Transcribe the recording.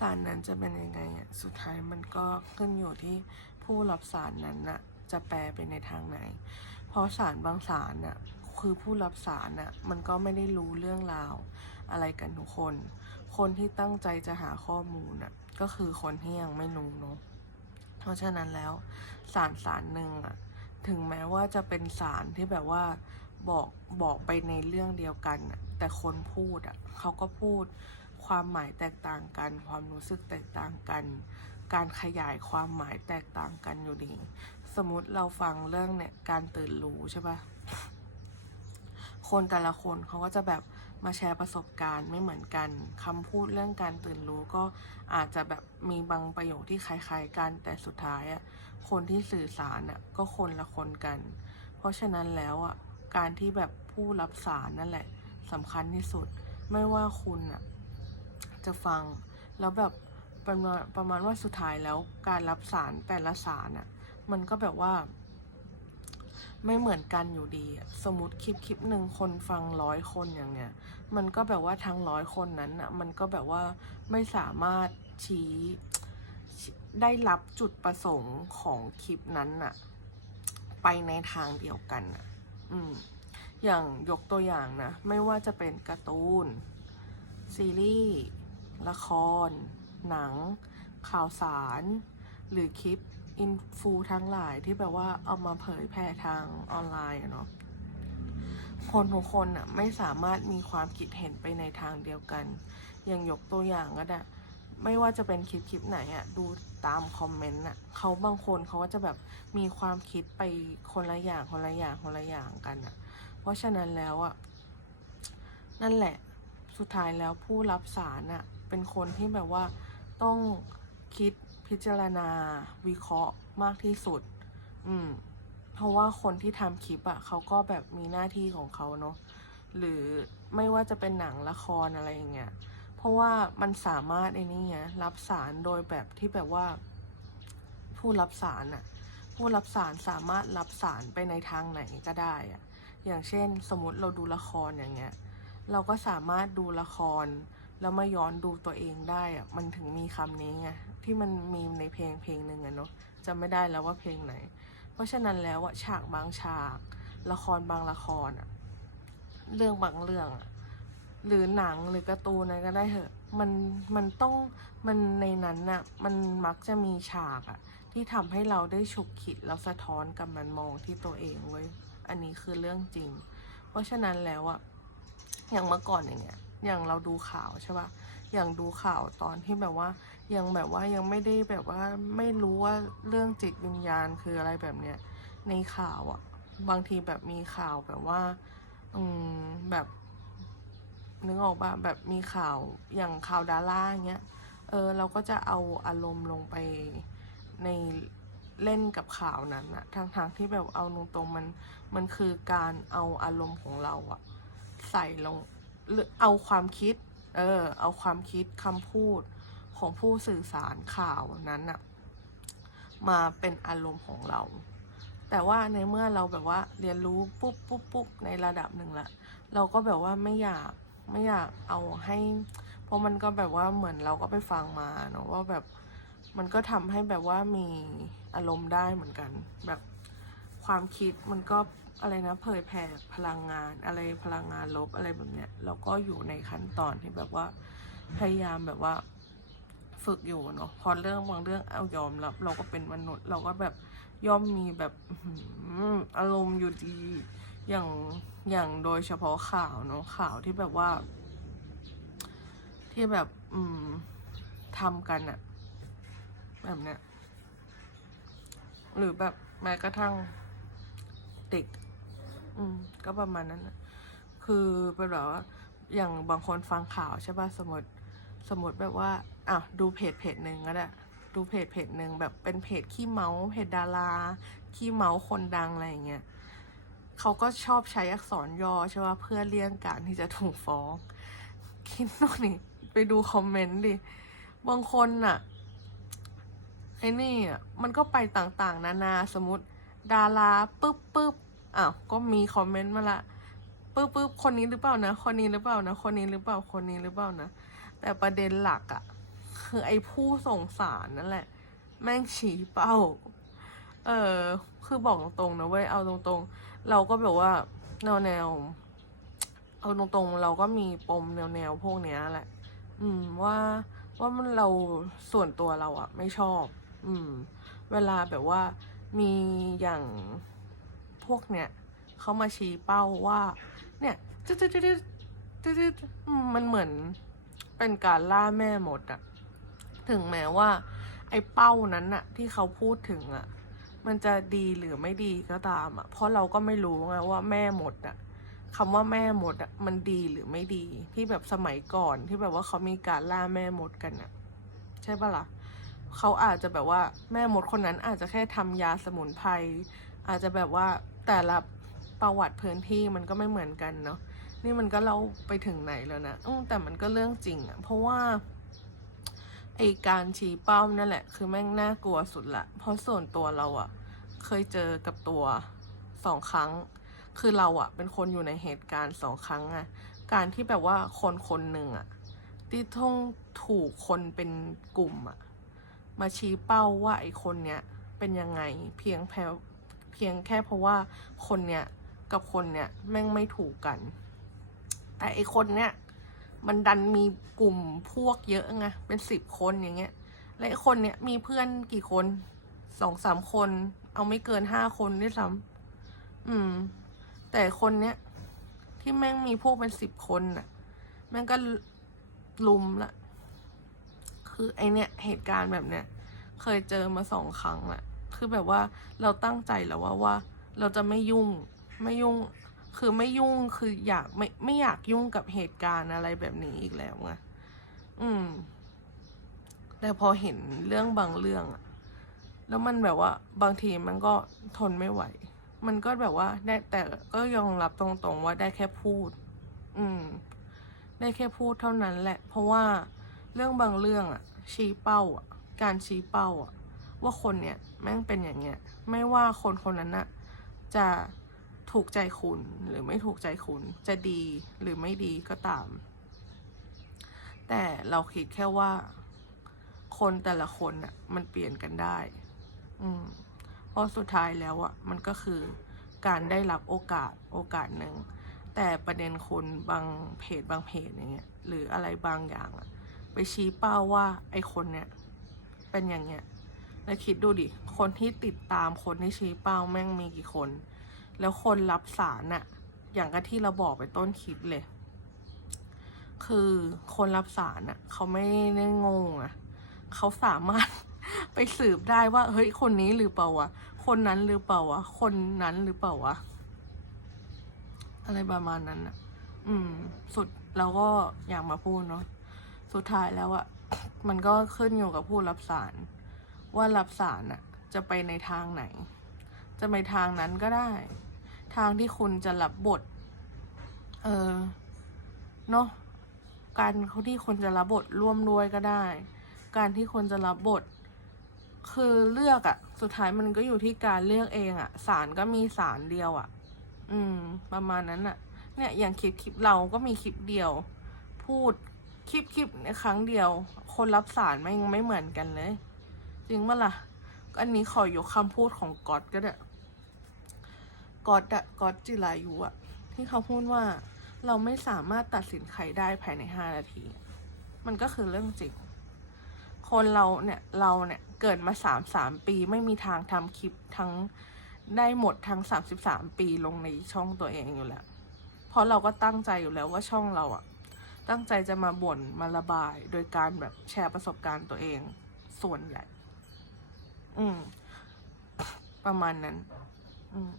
สารนั้นจะเป็นยังไงอะสุดท้ายมันก็ขึ้นอยู่ที่ผู้รับสารนั้นน่ะจะแปลไปในทางไหน เพราะสารบางสารน่ะคือผู้รับสารน่ะมันก็ไม่ได้รู้เรื่องราว อะไรกันทุกคน คนที่ตั้งใจจะหาข้อมูลน่ะก็คือคนที่ยังไม่รู้เนาะเพราะฉะนั้นแล้วสารสารหนึ่งอะถึงแม้ว่าจะเป็นสารที่แบบว่าบอกบอกไปในเรื่องเดียวกันอะแต่คนพูดอะเขาก็พูด ความหมายแตกต่างกัน ความรู้สึกแตกต่างกัน การขยายความหมายแตกต่างกันอยู่ดี สมมติเราฟังเรื่องเนี่ยการตื่นรู้ใช่ปะคนแต่ละคนเขาก็จะแบบมาแชร์ประสบการณ์ไม่เหมือนกันคำพูดเรื่องการตื่นรู้ก็อาจจะแบบมีบางประโยคที่คล้ายๆกันแต่สุดท้ายอะคนที่สื่อสารอะก็คนละคนกัน เพราะฉะนั้นแล้วอะการที่แบบผู้รับสารนั่นแหละสำคัญที่สุด ไม่ว่าคุณอะ จะฟัง แล้วแบบประมาณประมาณว่าสุดท้ายแล้วการรับสารแต่ละสารอะมันก็แบบว่า ไม่เหมือนกันอยู่ดี สมมติคลิปคลิปหนึ่งคนฟังร้อยคนอย่างเนี้ย มันก็แบบว่าทั้งร้อยคนนั้นอะมันก็แบบว่าไม่สามารถชี้ได้รับจุดประสงค์ของคลิปนั้นอะไปในทางเดียวกันอะอืม อย่างยกตัวอย่างนะ ไม่ว่าจะเป็นการ์ตูน ซีรีส์ ละคร หนัง ข่าวสาร หรือคลิปอินฟูทั้งหลายที่แบบว่าเอามาเผยแพร่ทางออนไลน์เนาะคนทุกคนอะไม่สามารถมีความคิดเห็นไปในทางเดียวกัน อย่างยกตัวอย่างก็ได้ไม่ว่าจะเป็นคลิปคลิปไหนอะดูตามคอมเมนต์อะเขาบางคนเขาก็จะแบบมีความคิดไปคนละอย่างคนละอย่างคนละอย่างกันอะเพราะฉะนั้นแล้วอะนั่นแหละสุดท้ายแล้วผู้รับสารอะ เป็นคนที่แบบว่าต้องคิดพิจารณาวิเคราะห์มากที่สุด อืม เพราะว่าคนที่ทำคลิปอะเขาก็แบบมีหน้าที่ของเขาเนาะหรือไม่ว่าจะเป็นหนังละครอะไรอย่างเงี้ยเพราะว่ามันสามารถไอ้นี่ไงรับสารโดยแบบที่แบบว่า ผู้รับสารอะผู้รับสารสามารถรับสารไปในทางไหนก็ได้อะอย่างเช่น สมมติเราดูละครอย่างเงี้ย เราก็สามารถดูละคร แล้วมาย้อนดูตัวเองได้อะมันถึงมีคำนี้ไงที่มันมีในเพลงเพลงหนึ่งอะเนาะจำไม่ได้แล้วว่าเพลงไหน เพราะฉะนั้นแล้วอะฉากบางฉาก ละครบางละครอะเรื่องบางเรื่องอะหรือหนังหรือการ์ตูนอะไรก็ได้เถอะมันมันต้องมันในนั้นน่ะมันมักจะมีฉากอะที่ทำให้เราได้ฉุกคิดแล้วสะท้อนกับมันมองที่ตัวเองเว้ยอันนี้คือเรื่องจริง เพราะฉะนั้นแล้วอะอย่างเมื่อก่อนอย่างเงี้ย อย่างเราดูข่าวใช่ปะอย่างดูข่าวตอนที่แบบว่า ยังแบบว่ายังไม่ได้แบบว่าไม่รู้ว่าเรื่องจิตวิญญาณคืออะไรแบบเนี้ยในข่าวอะ่ะ บางทีแบบมีข่าวแบบว่า อืมแบบนึกออกปะแบบมีข่าวอย่างข่าวดาราเงี้ยเออเราก็จะเอาอารมณ์ลงไปในเล่นกับข่าวนั้นอะทางทางที่แบบเอาตรงๆมันมันคือการเอาอารมณ์ของเราอะใส่ลง เอาความคิด เออ เอาความคิดคำพูดของผู้สื่อสารข่าวนั้นอะมาเป็นอารมณ์ของเรา แต่ว่าในเมื่อเราแบบว่าเรียนรู้ปุ๊บปุ๊บปุ๊บในระดับหนึ่งละเราก็แบบว่าไม่อยากไม่อยากเอาให้ เพราะมันก็แบบว่าเหมือนเราก็ไปฟังมาเนาะว่าแบบมันก็ทำให้แบบว่ามีอารมณ์ได้เหมือนกัน แบบ ความคิดมันก็อะไรนะเผยแผ่พลังงานอะไรพลังงานลบอะไรแบบเนี้ยเราก็อยู่ในขั้นตอนที่แบบว่าพยายามแบบว่าฝึกอยู่เนาะพอเรื่องบางเรื่องเอายอมรับเราก็เป็นมนุษย์ เราก็แบบย่อมมีแบบอารมณ์อยู่ดีอย่างอย่างโดยเฉพาะข่าวเนาะข่าวที่แบบว่า ที่แบบอืมทำกันอะแบบเนี้ยหรือแบบแม้กระทั่ง ด็ก อืม ก็ประมาณนั้นนะคือเป็นแบบว่าอย่างบางคนฟังข่าวใช่ป่ะสมมติสมมติแบบว่าอะดูเพจเพจหนึ่งก็ได้ดูเพจเพจหนึ่งแบบเป็นเพจขี้เมาส์เพจดาราขี้เมาส์คนดังอะไรอย่างเงี้ยเขาก็ชอบใช้อักษรย่อใช่ป่ะเพื่อเลี่ยงการที่จะถูกฟ้อง คิดดูนี่ไปดูคอมเมนต์ดิบางคนน่ะไอ้นี่อะมันก็ไปต่างๆ นานาสมมติ ดาราปุ๊บปุ๊บอ้าวก็มีคอมเมนต์มาละปุ๊บปุ๊บคนนี้หรือเปล่านะ คนนี้หรือเปล่านะ คนนี้หรือเปล่าคนนี้หรือเปล่านะ แต่ประเด็นหลักอะคือไอ้ผู้ส่งสารนั่นแหละ แม่งชี้เป้า เออคือบอกตรงๆนะเว้ยเอาตรงๆ เราก็แบบว่าแนวแนวๆเอาตรงๆ เราก็มีปมแนวแนวๆพวกเนี้ยแหละ อืมว่าว่ามันเราส่วนตัวเราอะไม่ชอบ อืม เวลาแบบว่า มีอย่างพวกเนี้ยเขามาชี้เป้าว่า เนี่ยจึ๊ดจึ๊ดจึ๊ดจึ๊ดมันเหมือนเป็นการล่าแม่หมดอะถึงแม้ว่า ไอ้เป้านั้นอะที่เขาพูดถึงอะมันจะดีหรือไม่ดีก็ตามอะเพราะเราก็ไม่รู้ไงว่าแม่หมดอะคำว่าแม่หมดอะมันดีหรือไม่ดีที่แบบสมัยก่อนที่แบบว่าเขามีการล่าแม่หมดกันอะใช่ปะล่ะ เขาอาจจะแบบว่าแม่มดคนนั้นอาจจะแค่ทำยาสมุนไพรอาจจะแบบว่าแต่ละประวัติพื้นที่มันก็ไม่เหมือนกันเนาะนี่มันก็เล่าไปถึงไหนแล้วนะแต่มันก็เรื่องจริงอะเพราะว่าไอการชี้เป้านั่นแหละ คือแม่งน่ากลัวสุดละ เพราะส่วนตัวเราอะเคยเจอกับตัวสองครั้ง คือเราอะเป็นคนอยู่ในเหตุการณ์สองครั้งอะการที่แบบว่าคนคนหนึ่งอะที่ต้องถูกคนเป็นกลุ่มอะ มาชี้เป้าว่าไอคนเนี้ยเป็นยังไงเพียงแค่เพียงแค่เพราะว่าคนเนี้ยกับคนเนี้ยแม่งไม่ถูกกัน แต่ไอคนเนี้ยมันดันมีกลุ่มพวกเยอะไงเป็นสิบคนอย่างเงี้ย และไอ้คนเนี้ยมีเพื่อนกี่คนสองสามคน เอาไม่เกินห้าคนด้วยซ้ำอืม แต่คนเนี้ยที่แม่งมีพวกเป็นสิบคนน่ะ แม่งก็ลุมละ คือไอเนี้ยเหตุการณ์แบบเนี้ยเคยเจอมาสองครั้งแหละคือแบบว่าเราตั้งใจแล้วว่าว่า เราจะไม่ยุ่งไม่ยุ่ง คือไม่ยุ่งคืออยากไม่ไม่อยากยุ่งกับเหตุการณ์อะไรแบบนี้อีกแล้วไงอืม แต่พอเห็นเรื่องบางเรื่องอะแล้วมันแบบว่า บางทีมันก็ทนไม่ไหว มันก็แบบว่าได้แต่ก็ยอมรับตรงๆว่าได้แค่พูด อืม ได้แค่พูดเท่านั้นแหละ เพราะว่า เรื่องบางเรื่องอะชี้เป้าอะการชี้เป้าอะว่าคนเนี้ยแม่งเป็นอย่างเงี้ย ไม่ว่าคนคนนั้นอะจะถูกใจคุณหรือไม่ถูกใจคุณจะดีหรือไม่ดีก็ตาม แต่เราคิดแค่ว่า คนแต่ละคนอะมันเปลี่ยนกันได้ อืมเพราะสุดท้ายแล้วอะมันก็คือการได้รับโอกาสโอกาสหนึ่งแต่ประเด็นคนบางเพจบางเพจอย่างเงี้ยหรืออะไรบางอย่างอะ ไปชี้เป้าว่าไอ้คนเนี้ยเป็นอย่างเงี้ยแล้วคิดดูดิ คนที่ติดตามคนที่ชี้เป้าแม่งมีกี่คน แล้วคนรับสารน่ะ อย่างกับที่เราบอกไปต้นคลิปเลย คือคนรับสารน่ะ เขาไม่ได้งงอะเขาสามารถไปสืบได้ว่า เฮ้ย คนนี้หรือเปล่าวะ คนนั้นหรือเปล่าวะ คนนั้นหรือเปล่าวะ อะไรประมาณนั้นอะ อืม สุดเราก็อยากมาพูดเนาะ สุดท้ายแล้วอะมันก็ขึ้นอยู่กับผู้รับสาร ว่ารับสารน่ะจะไปในทางไหน จะไปทางนั้นก็ได้ ทางที่คุณจะรับบท เออเนาะการเขาที่คนจะรับบทร่วมด้วยก็ได้ การที่คนจะรับบท คือเลือกอะสุดท้ายมันก็อยู่ที่การเลือกเองอะสารก็มีสารเดียวอะอืม ประมาณนั้นอะเนี่ยอย่างคลิปคลิปเราก็มีคลิปเดียว พูด คลิปคลิปในครั้งเดียว คนรับสารไม่ไม่เหมือนกันเลย จริงปะล่ะอันนี้ขอยกคำพูดของก๊อตก็ได้ก๊อตอะก๊อตจิรายุอะที่เขาพูดว่าเราไม่สามารถตัดสินใครได้ภายในห้านาที มันก็คือเรื่องจริง คนเราเนี่ยเราเนี่ยเกิดมาสามสามปีไม่มีทางทำคลิปทั้งได้หมดทั้งสามสิบสามปีลงในช่องตัวเองอยู่แล้ว เพราะเราก็ตั้งใจอยู่แล้วว่าช่องเราอะ ตั้งใจจะมาบ่นมาระบาย โดยการแบบแชร์ประสบการณ์ตัวเองส่วนใหญ่ อืม ประมาณนั้น อืม